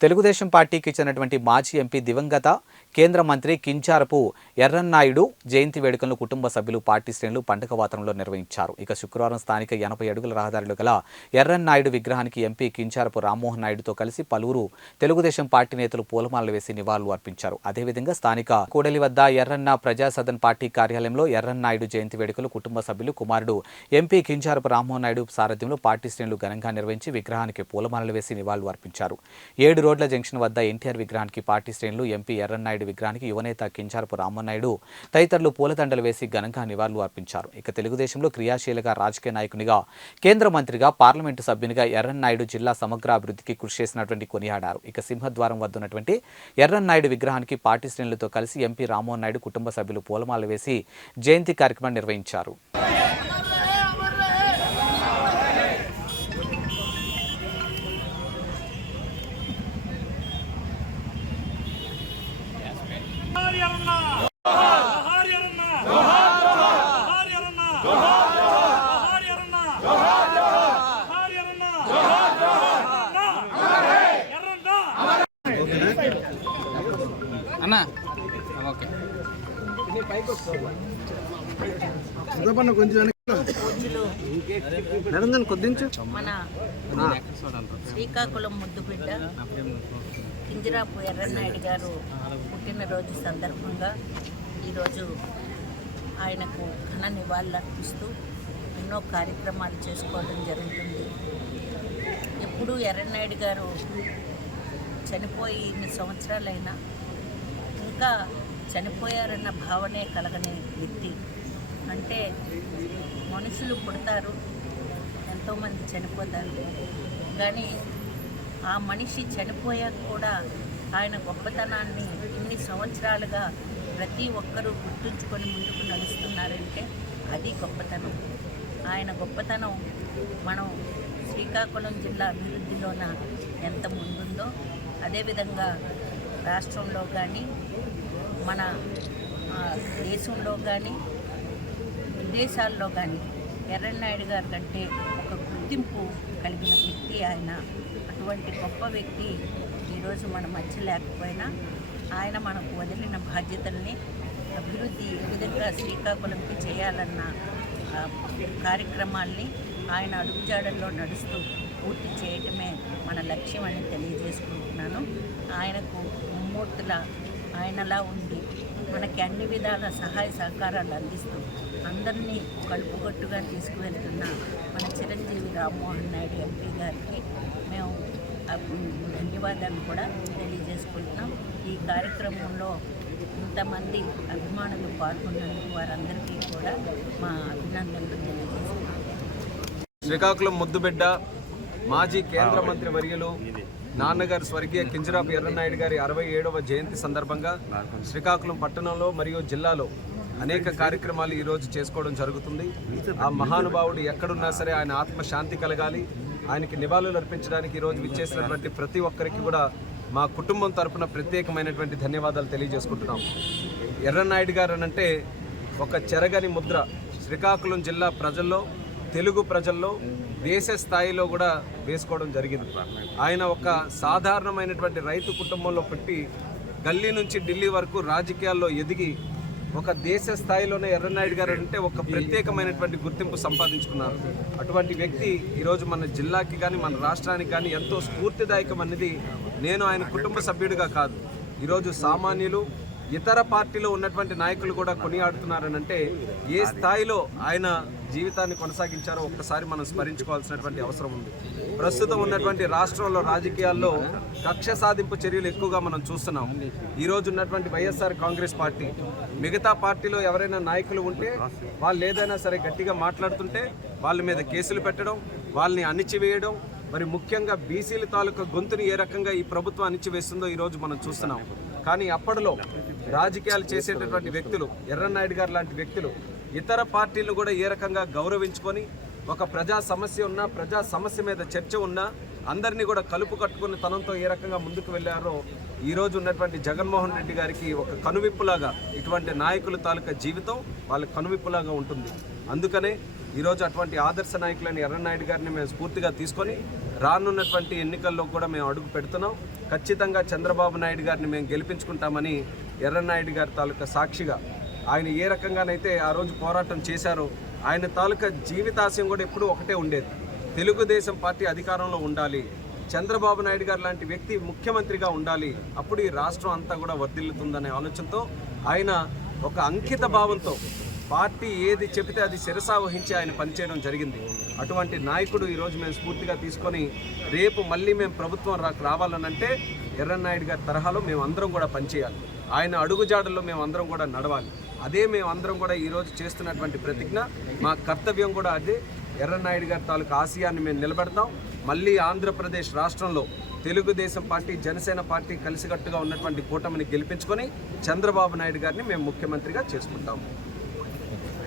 తెలుగుదేశం పార్టీకి చెందినటువంటి మాజీ ఎంపీ దివంగత కేంద్ర మంత్రి కించారపు ఎర్రన్నాయుడు జయంతి వేడుకలను కుటుంబ సభ్యులు పార్టీ శ్రేణులు పండుగ వాతావరణంలో నిర్వహించారు. ఇక శుక్రవారం స్థానిక ఎనభై అడుగుల రహదారిలో గల ఎర్రన్నాయుడు విగ్రహానికి ఎంపీ కించారపు రామ్మోహన్ నాయుడుతో కలిసి పలువురు తెలుగుదేశం పార్టీ నేతలు పూలమాలలు వేసి నివాళులు అర్పించారు. అదేవిధంగా స్థానిక కూడలి వద్ద ఎర్రన్న ప్రజా సదన్ పార్టీ కార్యాలయంలో ఎర్రన్నాయుడు జయంతి వేడుకలు కుటుంబ సభ్యులు కుమారుడు ఎంపీ కించారపు రామ్మోహన్ నాయుడు సారథ్యంలో పార్టీ శ్రేణులు ఘనంగా నిర్వహించి విగ్రహానికి పూలమాలలు వేసి నివాళులు అర్పించారు. ఏడు రోడ్ల జంక్షన్ వద్ద ఎన్టీఆర్ విగ్రహానికి పార్టీ శ్రేణులు ఎంపీ ఎర్రన్నాయుడు విగ్రహానికి యువనేత కించారపు రామన్నాయుడు తదితరులు పూలదండలు వేసి ఘనంగా నివాళులు అర్పించారు. ఇక తెలుగుదేశంలో క్రియాశీలక రాజకీయ నాయకునిగా కేంద్ర మంత్రిగా పార్లమెంటు సభ్యునిగా ఎర్రన్నాయుడు జిల్లా సమగ్ర అభివృద్ధికి కృషి చేసినటువంటి కొనియాడారు. ఇక సింహద్వారం వద్ద ఉన్నటువంటి ఎర్రన్నాయుడు విగ్రహానికి పార్టీ శ్రేణులతో కలిసి ఎంపీ రామ్మోహన్ నాయుడు కుటుంబ సభ్యులు పూలమాల వేసి జయంతి కార్యక్రమం నిర్వహించారు. అన్న? ఓకే. కొంచెం నడందని కొద్దించు. మన శ్రీకాకుళం ముద్దుబిడ్డ కింజిరాపు ఎర్రన్నాయుడు గారు పుట్టినరోజు సందర్భంగా ఈరోజు ఆయనకు ఘన నివాళులు అర్పిస్తూ ఎన్నో కార్యక్రమాలు చేసుకోవడం జరుగుతుంది. ఎప్పుడూ ఎర్రన్నాయుడు గారు చనిపోయి ఇన్ని సంవత్సరాలైనా ఇంకా చనిపోయారన్న భావనే కలగని వ్యక్తి. అంటే మనుషులు పుడతారు ఎంతోమంది చనిపోతారు. కానీ ఆ మనిషి చనిపోయాక కూడా ఆయన గొప్పతనాన్ని ఇన్ని సంవత్సరాలుగా ప్రతి ఒక్కరూ గుర్తుంచుకొని ముందుకు నడుస్తున్నారంటే అది గొప్పతనం. ఆయన గొప్పతనం మనం శ్రీకాకుళం జిల్లా అభివృద్ధిలోన ఎంత ముందుందో అదేవిధంగా రాష్ట్రంలో కానీ మన దేశంలో కానీ విదేశాల్లో కానీ ఎర్రన్నాయుడు గారి కంటే ఒక గుర్తింపు కలిగిన వ్యక్తి ఆయన. అటువంటి గొప్ప వ్యక్తి ఈరోజు మన మధ్య లేకపోయినా ఆయన మనకు వదిలిన బాధ్యతల్ని అభివృద్ధి ఏ విధంగా శ్రీకాకుళంకి చేయాలన్న కార్యక్రమాల్ని ఆయన అడుగుజాడల్లో నడుస్తూ పూర్తి చేయటమే మన లక్ష్యం అని తెలియజేసుకుంటున్నాను. ఆయనకు ముమ్మూర్తుల ఆయనలా ఉండి మనకి అన్ని విధాల సహాయ సహకారాలు అందిస్తూ అందరినీ కలుపుగట్టుగా తీసుకువెళ్తున్న మన చిరంజీవి రామ్మోహన్ నాయుడు ఎంపీ గారికి మేము ధన్యవాదాలు కూడా తెలియజేసుకుంటున్నాం. ఈ కార్యక్రమంలో ఇంతమంది అభిమానులు పాల్గొన్నందుకు వారందరికీ కూడా మా అభినందనలు తెలియజేస్తున్నాం. శ్రీకాకుళం ముద్దుబిడ్డ మాజీ కేంద్ర మంత్రి వర్యులు నాన్నగారు స్వర్గీయ కింజరాపు ఎర్రనాయుడు గారి అరవై ఏడవ జయంతి సందర్భంగా శ్రీకాకుళం పట్టణంలో మరియు జిల్లాలో అనేక కార్యక్రమాలు ఈరోజు చేసుకోవడం జరుగుతుంది. ఆ మహానుభావుడు ఎక్కడున్నా సరే ఆయన ఆత్మ శాంతి కలగాలి. ఆయనకి నివాళులు అర్పించడానికి ఈరోజు విచ్చేసినటువంటి ప్రతి ఒక్కరికి కూడా మా కుటుంబం తరపున ప్రత్యేకమైనటువంటి ధన్యవాదాలు తెలియజేసుకుంటున్నాం. ఎర్రనాయుడు గారు అనంటే ఒక చెరగని ముద్ర శ్రీకాకుళం జిల్లా ప్రజల్లో తెలుగు ప్రజల్లో దేశ స్థాయిలో కూడా వేసుకోవడం జరిగింది. ఆయన ఒక సాధారణమైనటువంటి రైతు కుటుంబంలో పుట్టి గల్లీ నుంచి ఢిల్లీ వరకు రాజకీయాల్లో ఎదిగి ఒక దేశ స్థాయిలోనే ఎర్రనాయుడు గారు అంటే ఒక ప్రత్యేకమైనటువంటి గుర్తింపు సంపాదించుకున్నారు. అటువంటి వ్యక్తి ఈరోజు మన జిల్లాకి కానీ మన రాష్ట్రానికి కానీ ఎంతో స్ఫూర్తిదాయకం అనేది నేను ఆయన కుటుంబ సభ్యుడిగా కాదు. ఈరోజు సామాన్యులు ఇతర పార్టీలో ఉన్నటువంటి నాయకులు కూడా కొనియాడుతున్నారని అంటే ఏ స్థాయిలో ఆయన జీవితాన్ని కొనసాగించారో ఒక్కసారి మనం స్మరించుకోవాల్సినటువంటి అవసరం ఉంది. ప్రస్తుతం ఉన్నటువంటి రాష్ట్రంలో రాజకీయాల్లో కక్ష సాధింపు చర్యలు ఎక్కువగా మనం చూస్తున్నాం. ఈరోజు ఉన్నటువంటి వైఎస్ఆర్ కాంగ్రెస్ పార్టీ మిగతా పార్టీలో ఎవరైనా నాయకులు ఉంటే వాళ్ళు ఏదైనా సరే గట్టిగా మాట్లాడుతుంటే వాళ్ళ మీద కేసులు పెట్టడం వాళ్ళని అణిచివేయడం మరి ముఖ్యంగా బీసీల తాలూకా గొంతుని ఏ రకంగా ఈ ప్రభుత్వం అణిచివేస్తుందో ఈరోజు మనం చూస్తున్నాం. కానీ అప్పటిలో రాజకీయాలు చేసేటటువంటి వ్యక్తులు ఎర్రన్నాయుడు గారు లాంటి వ్యక్తులు ఇతర పార్టీలను కూడా ఏ రకంగా గౌరవించుకొని ఒక ప్రజా సమస్య ఉన్నా ప్రజా సమస్య మీద చర్చ ఉన్నా అందరినీ కూడా కలుపు కట్టుకుని తనంతో ఏ రకంగా ముందుకు వెళ్ళారో ఈరోజు ఉన్నటువంటి జగన్మోహన్ రెడ్డి గారికి ఒక కనువిప్పులాగా ఇటువంటి నాయకుల తాలూకా జీవితం వాళ్ళ కనువిప్పులాగా ఉంటుంది. అందుకనే ఈరోజు అటువంటి ఆదర్శ నాయకులైన ఎర్రనాయుడు గారిని మేము స్ఫూర్తిగా తీసుకొని రానున్నటువంటి ఎన్నికల్లో కూడా మేము అడుగు పెడుతున్నాం. ఖచ్చితంగా చంద్రబాబు నాయుడు గారిని మేము గెలిపించుకుంటామని ఎర్రనాయుడు గారి తాలూకా సాక్షిగా ఆయన ఏ రకంగానైతే ఆ రోజు పోరాటం చేశారో ఆయన తాలూకా జీవితాశయం కూడా ఎప్పుడూ ఒకటే ఉండేది. తెలుగుదేశం పార్టీ అధికారంలో ఉండాలి చంద్రబాబు నాయుడు గారు లాంటి వ్యక్తి ముఖ్యమంత్రిగా ఉండాలి అప్పుడు ఈ రాష్ట్రం అంతా కూడా వర్ధిల్లుతుందనే ఆలోచనతో ఆయన ఒక అంకిత భావంతో పార్టీ ఏది చెబితే అది శిరసావహించి ఆయన పనిచేయడం జరిగింది. అటువంటి నాయకుడు ఈరోజు మేము స్ఫూర్తిగా తీసుకొని రేపు మళ్ళీ మేము ప్రభుత్వం రా రావాలనంటే ఎర్రన్నాయుడు గారి తరహాలో మేము అందరం కూడా పనిచేయాలి. ఆయన అడుగుజాడల్లో మేము అందరం కూడా నడవాలి. అదే మేము అందరం కూడా ఈరోజు చేస్తున్నటువంటి ప్రతిజ్ఞ మా కర్తవ్యం కూడా అదే. ఎర్రనాయుడు గారి తాలూకు ఆశయాన్ని మేము నిలబెడతాం. మళ్ళీ ఆంధ్రప్రదేశ్ రాష్ట్రంలో తెలుగుదేశం పార్టీ జనసేన పార్టీ కలిసికట్టుగా ఉన్నటువంటి కూటమిని గెలిపించుకొని చంద్రబాబు నాయుడు గారిని మేము ముఖ్యమంత్రిగా చేసుకుంటాము